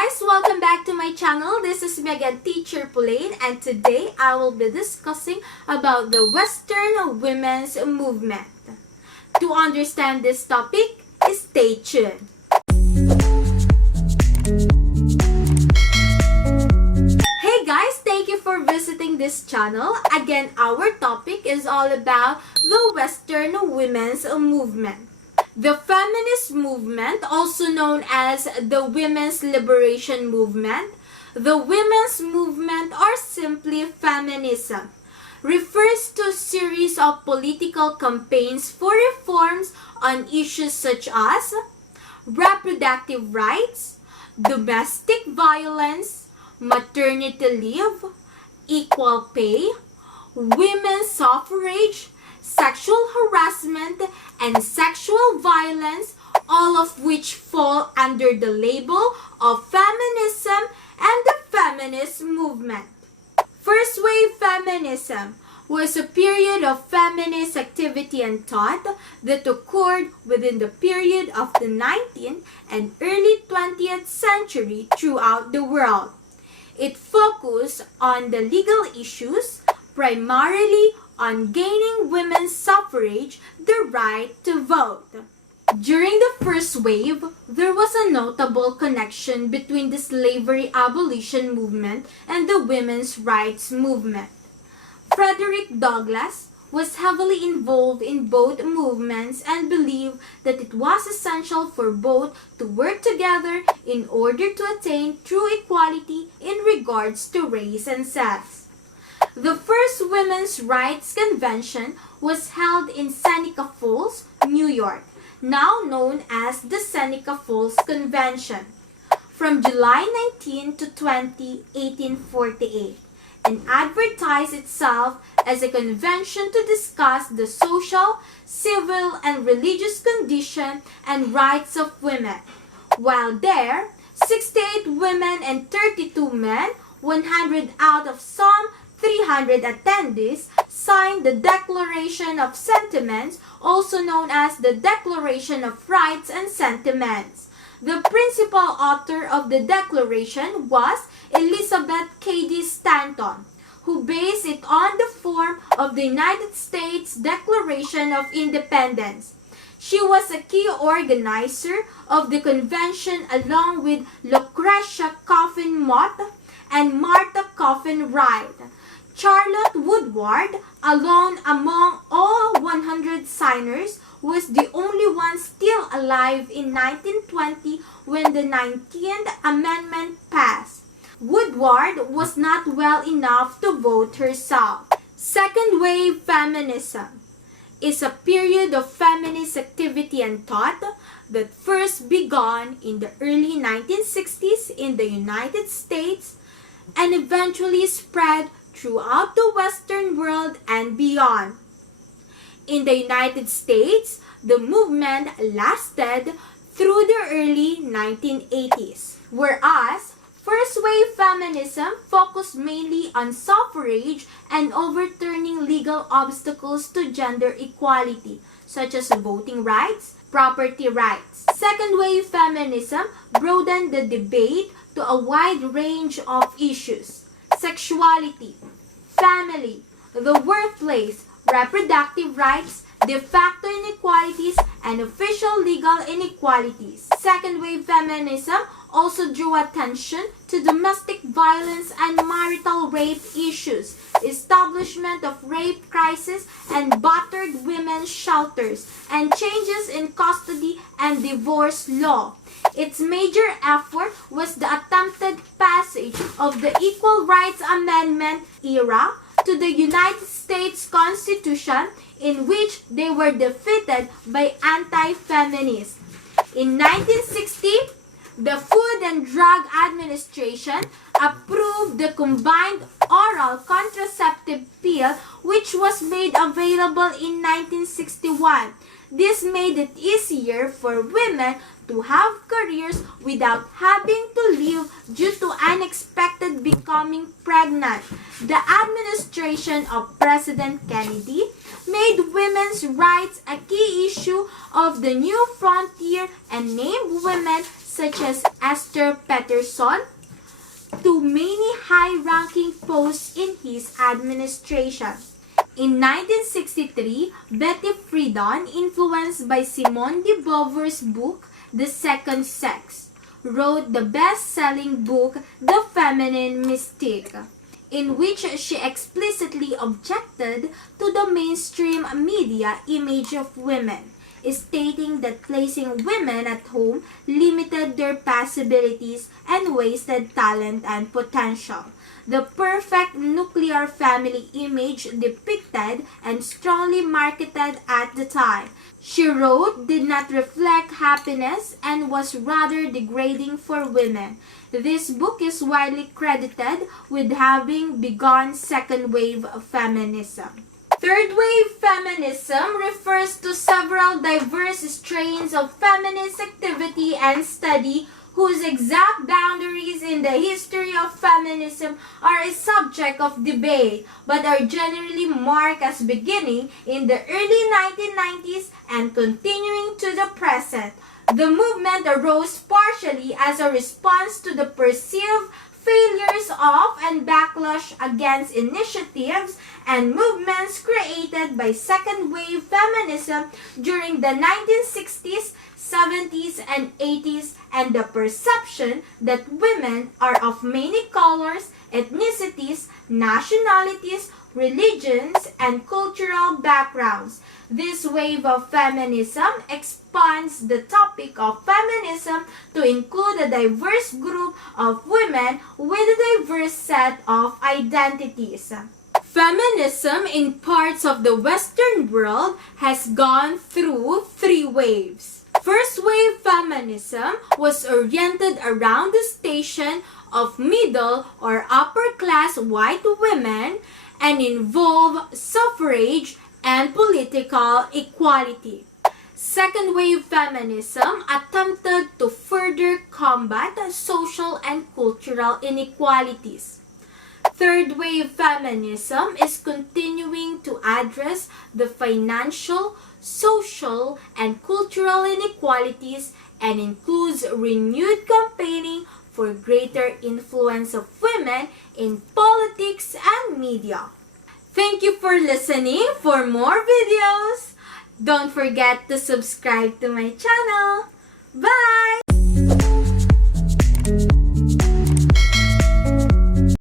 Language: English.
guys, welcome back to my channel. This is me again, Teacher Pauline, and today I will be discussing about the Western women's movement. To understand this topic, stay tuned. Hey guys, thank you for visiting this channel. Again, our topic is all about the Western women's movement. The feminist movement, also known as the women's liberation movement, the women's movement, or simply feminism, refers to a series of political campaigns for reforms on issues such as reproductive rights, domestic violence, maternity leave, equal pay, women's suffrage, sexual harassment, and sexual violence, all of which fall under the label of feminism and the feminist movement. First wave feminism was a period of feminist activity and thought that occurred within the period of the 19th and early 20th century throughout the world. It focused on the legal issues, primarily on gaining women's suffrage the right to vote. During the first wave, there was a notable connection between the slavery abolition movement and the women's rights movement. Frederick Douglass was heavily involved in both movements and believed that it was essential for both to work together in order to attain true equality in regards to race and sex. The first Women's Rights Convention was held in Seneca Falls, New York, now known as the Seneca Falls Convention, from July 19 to 20, 1848, and advertised itself as a convention to discuss the social, civil, and religious condition and rights of women. While there, 68 women and 32 men, 100 out of some 300 attendees, signed the Declaration of Sentiments, also known as the Declaration of Rights and Sentiments. The principal author of the Declaration was Elizabeth Cady Stanton, who based it on the form of the United States Declaration of Independence. She was a key organizer of the convention along with Lucretia Coffin Mott and Martha Coffin Wright. Charlotte Woodward, alone among all 100 signers, was the only one still alive in 1920 when the 19th Amendment passed. Woodward was not well enough to vote herself. Second wave feminism is a period of feminist activity and thought that first began in the early 1960s in the United States and eventually spread throughout the Western world and beyond. In the United States, the movement lasted through the early 1980s, whereas first wave feminism focused mainly on suffrage and overturning legal obstacles to gender equality, such as voting rights, property rights. Second wave feminism broadened the debate to a wide range of issues: sexuality, family, the workplace, reproductive rights, de facto inequalities, and official legal inequalities. Second wave feminism also drew attention to domestic violence and marital rape issues, establishment of rape crisis and battered women's shelters, and changes in custody and divorce law. Its major effort was the attempted passage of the Equal Rights Amendment era to the United States Constitution, in which they were defeated by anti-feminists. In 1960, the Food and Drug Administration approved the combined oral contraceptive pill, which was made available in 1961. This made it easier for women to have careers without having to leave due to unexpected becoming pregnant. The administration of President Kennedy made women's rights a key issue of the new frontier and named women such as Esther Patterson to many high-ranking posts in his administration. In 1963, Betty Friedan, influenced by Simone de Beauvoir's book, The Second Sex, wrote the best-selling book, The Feminine Mystique, in which she explicitly objected to the mainstream media image of women, stating that placing women at home limited their possibilities and wasted talent and potential. The perfect nuclear family image depicted and strongly marketed at the time, she wrote, did not reflect happiness and was rather degrading for women. This book is widely credited with having begun second wave feminism. Third wave feminism refers to several diverse strains of feminist activity and study whose exact boundaries in the history of feminism are a subject of debate, but are generally marked as beginning in the early 1990s and continuing to the present. The movement arose partially as a response to the perceived failures of and backlash against initiatives and movements created by second wave feminism during the 1960s, 70s, and 80s, and the perception that women are of many colors, ethnicities, nationalities, religions, and cultural backgrounds. This wave of feminism expands the topic of feminism to include a diverse group of women with a diverse set of identities. Feminism in parts of the Western world has gone through three waves. First wave feminism was oriented around the station of middle or upper class white women and involved suffrage and political equality. Second wave feminism attempted to further combat social and cultural inequalities. Third wave feminism is continuing to address the financial, social, and cultural inequalities and includes renewed campaigning for greater influence of women in politics and media. Thank you for listening. For more videos, don't forget to subscribe to my channel. Bye!